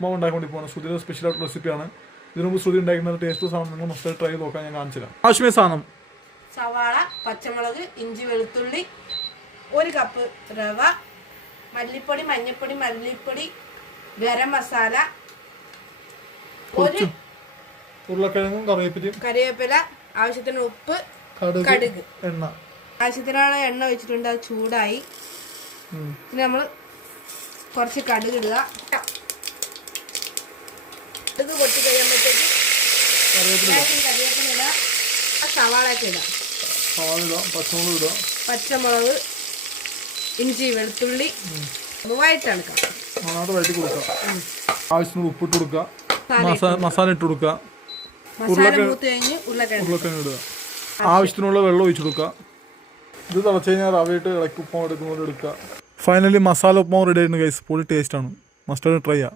ഉപ്മാവ് ഉണ്ടാക്കിക്കൊണ്ടിരിക്കുകയാണ്. ശ്രുതിയുടെ സ്പെഷ്യൽ ആയിട്ടുള്ള റെസിപ്പിയാണ്. ഇതിനു മുമ്പ് ശ്രുതി ഉണ്ടാക്കുന്ന ടേസ്റ്റ് സാധനം നിങ്ങൾ മസ്റ്റ് ട്രൈ ചെയ്ത് നോക്കാൻ ഞാൻ കാണിച്ചില്ല. ആവശ്യമായ സാധനം: സവാള, പച്ചമുളക്, ഇഞ്ചി, വെളുത്തുള്ളി, 1 കപ്പ് റവ, മല്ലിപ്പൊടി, മഞ്ഞൾപ്പൊടി, മല്ലിപ്പൊടി, ഗരം മസാല, ഉരുളക്കിഴങ്ങും കറിവേപ്പില, ആവശ്യത്തിന് ഉപ്പ്, കടുക്, എണ്ണ. ആവശ്യത്തിനാണ് എണ്ണ ഒഴിച്ചിട്ടുണ്ട്. അത് ചൂടായി. പിന്നെ നമ്മൾ കുറച്ച് കടുക് ഇടുക. കടുക് പൊട്ടി കഴിയുമ്പോഴത്തേക്ക് കറിവേപ്പില ഇടുക. സവാളയൊക്കെ ഇടാം. പച്ചമുളക്, ഇഞ്ചി, വെളുത്തുള്ളി വഴറ്റാണ്. ആവശ്യത്തിന് ഉപ്പിട്ട് കൊടുക്കുക. മസാല ഇട്ട് കൊടുക്കുക. ഉരുളക്കിഴങ്ങ് ഇടുക. ആവശ്യത്തിനുള്ള വെള്ളം ഒഴിച്ചു കൊടുക്കുക. ഇത് തിളച്ച് കഴിഞ്ഞാൽ റവയിട്ട് ഇളക്കി ഉപ്പുമാവ് എടുക്കുമ്പോൾ എടുക്കുക. ഫൈനലി മസാല ഉപ്പുമാവ് റെഡി ആയിരുന്നു ഗൈസ്. പൊളി ടേസ്റ്റാണ്. മസ്റ്റ് ട്രൈ ചെയ്യാം.